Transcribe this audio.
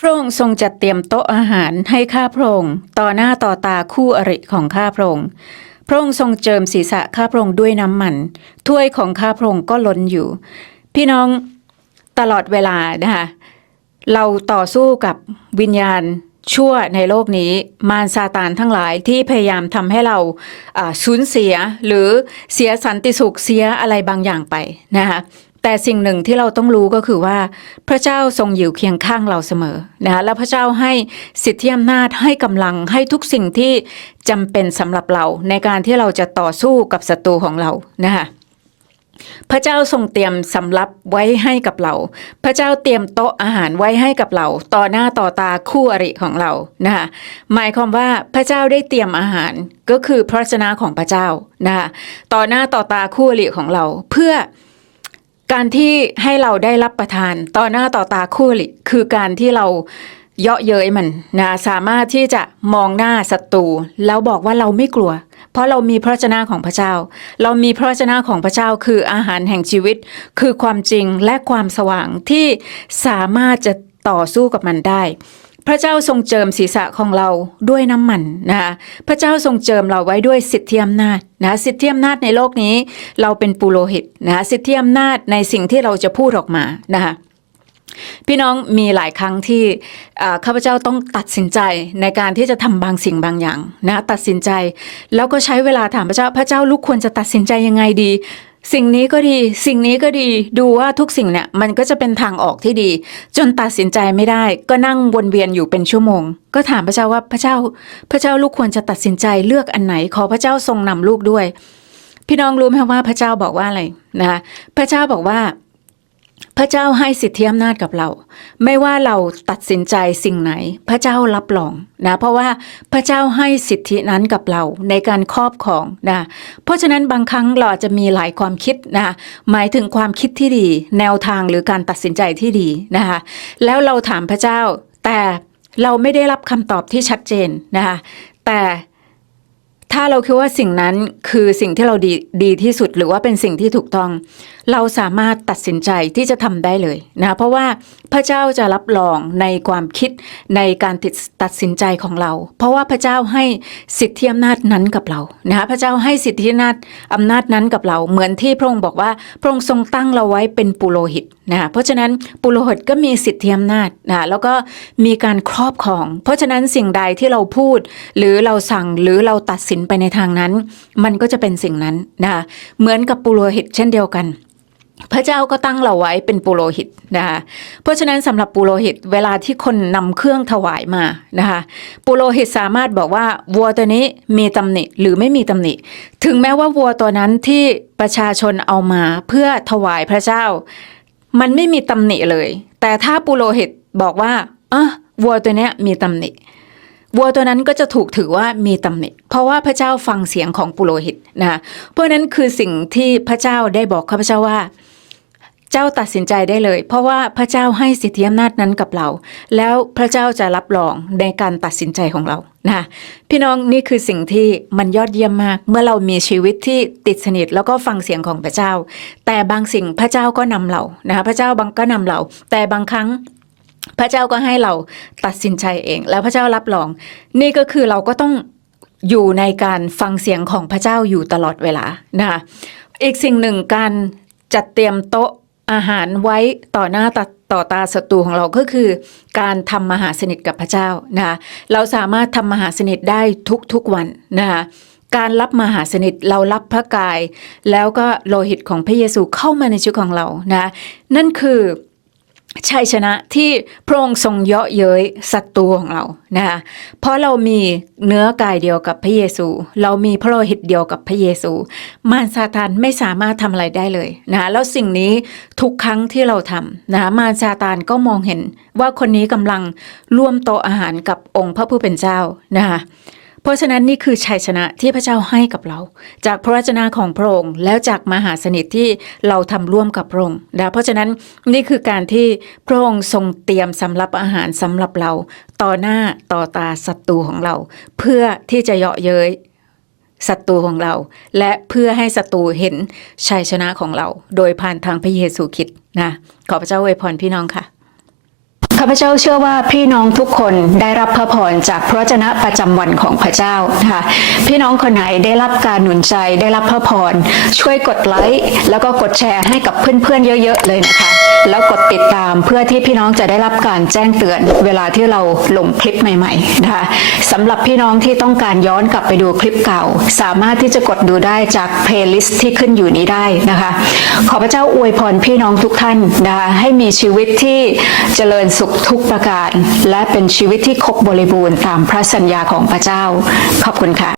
พระองค์ทรงจัดเตรียมโต๊ะอาหารให้ข้าพระองค์ต่อหน้าต่อตาคู่อริของข้าพระองค์พระองค์ทรงเจิมศีรษะข้าพระองค์ด้วยน้ำมัน ถ้วยของข้าพระองค์ก็ล้นอยู่ พี่น้องตลอดเวลานะคะเราต่อสู้กับวิญญาณชั่วในโลกนี้มารซาตานทั้งหลายที่พยายามทำให้เราสูญเสียหรือเสียสันติสุขเสียอะไรบางอย่างไปนะคะ แต่สิ่งหนึ่งที่เราต้องรู้ก็คือว่า พระเจ้าทรงอยู่เคียงข้างเราเสมอนะคะและพระเจ้าให้สิทธิอำนาจให้กำลังให้ทุกสิ่งที่จำเป็นสำหรับเรา ในการที่เราจะต่อสู้กับศัตรูของเรานะคะพระเจ้าทรงเตรียมสำรับไว้ให้กับเรา พระเจ้าเตรียมโต๊ะอาหารไว้ให้กับเรา ต่อหน้าต่อตาคู่อริของเรานะคะหมายความว่าพระเจ้าได้เตรียมอาหารก็คือพระชนะของพระเจ้านะคะต่อหน้าต่อตาคู่อริของเรา เพื่อ การที่ให้เราได้รับประทานต่อหน้าต่อตาคู่อริคือการที่เราเยาะเย้ยมันนะสามารถที่จะมองหน้าศัตรูแล้วบอกว่าเราไม่กลัว เพราะเรามีพระวจนะของพระเจ้า เรามีพระวจนะของพระเจ้าคืออาหารแห่งชีวิต คือความจริงและความสว่างที่สามารถจะต่อสู้กับมันได้ ระเจ้าทรงเจิมศีรษะของเราด้วยน้ำมันนะคะพระเจ้าทรงเจิมเราไว้ด้วยสิทธิอำนาจนะสิทธิอำนาจในโลกนี้เราเป็นปุโรหิตนะสิทธิอำนาจในสิ่งที่เราจะพูดออกมานะคะพี่น้องมีหลายครั้งที่ข้าพเจ้าต้องตัดสินใจในการที่จะทำบางสิ่งบางอย่างนะตัดสินใจ แล้วก็ใช้เวลาถามพระเจ้าพระเจ้าลูกควรจะตัดสินใจยังไงดี สิ่งนี้ก็ดี สิ่งนี้ก็ดี ดูว่าทุกสิ่งเนี่ยมันก็จะเป็นทางออกที่ดี จนตัดสินใจไม่ได้ ก็นั่งวนเวียนอยู่เป็นชั่วโมง ก็ถามพระเจ้าว่าพระเจ้า พระเจ้าลูกควรจะตัดสินใจเลือกอันไหน ขอพระเจ้าทรงนำลูกด้วย พี่น้องรู้ไหมว่าพระเจ้าบอกว่าอะไรนะคะพระเจ้าบอกว่า พระเจ้าให้สิทธิอำนาจกับเรา ไม่ว่าเราตัดสินใจสิ่งไหน พระเจ้ารับรองนะเพราะว่าพระเจ้าให้สิทธินั้นกับเราในการครอบครองนะเพราะฉะนั้นบางครั้งเราอาจจะมีหลายความคิดนะหมายถึงความคิดที่ดี แนวทางหรือการตัดสินใจที่ดีนะคะแล้วเราถามพระเจ้า แต่เราไม่ได้รับคำตอบที่ชัดเจนนะคะแต่ถ้าเราคิดว่าสิ่งนั้นคือสิ่งที่เราดีดีที่สุดหรือว่าเป็นสิ่งที่ถูกต้องเราสามารถตัดสินใจที่จะทำได้เลยนะเพราะว่าพระเจ้าจะรับรองในความคิดในการติดตัดสินใจของเรา เพราะว่าพระเจ้าให้สิทธิอำนาจนั้นกับเรานะคะพระเจ้าให้สิทธิอำนาจอำนาจนั้นกับเรา เหมือนที่พระองค์บอกว่าพระองค์ทรงตั้งเราไว้เป็นปุโรหิตนะคะเพราะฉะนั้นปุโรหิตก็มีสิทธิอำนาจนะแล้วก็มีการครอบครอง เพราะฉะนั้นสิ่งใดที่เราพูด หรือเราสั่งหรือเราตัดสินไปในทางนั้น มันก็จะเป็นสิ่งนั้นนะคะเหมือนกับปุโรหิตเช่นเดียวกัน พระเจ้าก็ตั้งเราไว้เป็นปุโรหิตนะคะเพราะฉะนั้นสำหรับปุโรหิตเวลาที่คนนำเครื่องถวายมานะคะปุโรหิตสามารถบอกว่าวัวตัวนี้มีตำหนิหรือไม่มีตำหนิ ถึงแม้ว่าวัวตัวนั้นที่ประชาชนเอามาเพื่อถวายพระเจ้า มันไม่มีตำหนิเลย แต่ถ้าปุโรหิตบอกว่าอะวัวตัวนี้มีตำหนิ วัวตัวนั้นก็จะถูกถือว่ามีตำหนิ เพราะว่าพระเจ้าฟังเสียงของปุโรหิตนะคะเพราะนั้นคือสิ่งที่พระเจ้าได้บอกข้าพเจ้าว่า เจ้าตัดสินใจได้เลย เพราะว่าพระเจ้าให้สิทธิอำนาจนั้นกับเรา แล้วพระเจ้าจะรับรองในการตัดสินใจของเรานะคะพี่น้องนี่คือสิ่งที่มันยอดเยี่ยมมาก เมื่อเรามีชีวิตที่ติดสนิทแล้วก็ฟังเสียงของพระเจ้า แต่บางสิ่งพระเจ้าก็นำเรานะคะพระเจ้าบางก็นำเรา แต่บางครั้ง พระเจ้าก็ให้เราตัดสินใจเอง แล้วพระเจ้ารับรอง นี่ก็คือเราก็ต้องอยู่ในการฟังเสียงของพระเจ้าอยู่ตลอดเวลานะคะอีกสิ่งหนึ่งการจัดเตรียมโต๊ะอาหารไว้ต่อหน้าตาต่อตาศัตรูของเราก็คือ การทำมหาสนิทกับพระเจ้านะคะเราสามารถทำมหาสนิทได้ทุกๆวันนะคะการรับมหาสนิทเรารับพระกาย แล้วก็โลหิตของพระเยซูเข้ามาในชีวิตของเรานะ นั่นคือ ชัยชนะที่พระองค์ทรงเยาะเย้ยศัตรูของเรานะคะเพราะเรามีเนื้อกายเดียวกับพระเยซู เรามีพระโลหิตเดียวกับพระเยซู มารซาตานไม่สามารถทำอะไรได้เลยนะคะแล้วสิ่งนี้ทุกครั้งที่เราทำนะคะมารซาตานก็มองเห็นว่าคนนี้กำลังร่วมโตอาหารกับองค์พระผู้เป็นเจ้านะคะ เพราะฉะนั้นนี่คือชัยชนะที่พระเจ้าให้กับเรา จากพระวจนะของพระองค์แล้วจากมหาสนิทที่เราทำร่วมกับพระองค์นะเพราะฉะนั้นนี่คือการที่พระองค์ทรงเตรียมสำหรับอาหารสำหรับเรา ต่อหน้าต่อตาศัตรูของเรา เพื่อที่จะเยาะเย้ยศัตรูของเรา และเพื่อให้ศัตรูเห็นชัยชนะของเรา โดยผ่านทางพระเยซูคริสต์นะขอพระเจ้าอวยพรพี่น้องค่ะ ข้าพเจ้าเชื่อว่าพี่น้องทุกคนได้รับพระพรจากพระวจนะประจำวันของพระเจ้านะคะพี่น้องคนไหนได้รับการหนุนใจได้รับพระพรช่วยกดไลค์แล้วก็กดแชร์ให้กับเพื่อนๆเยอะ ๆ เลยนะคะ แล้วกดติดตามเพื่อที่พี่น้องจะได้รับการแจ้งเตือนเวลาที่เราลงคลิปใหม่ๆนะคะสำหรับพี่น้องที่ต้องการย้อนกลับไปดูคลิปเก่า สามารถที่จะกดดูได้จากเพลย์ลิสต์ที่ขึ้นอยู่นี้ได้นะคะขอพระเจ้าอวยพรพี่น้องทุกท่านนะคะให้มีชีวิตที่เจริญสุขขทุกประการ และเป็นชีวิตที่ครบบริบูรณ์ตามพระสัญญาของพระเจ้า ขอบคุณค่ะ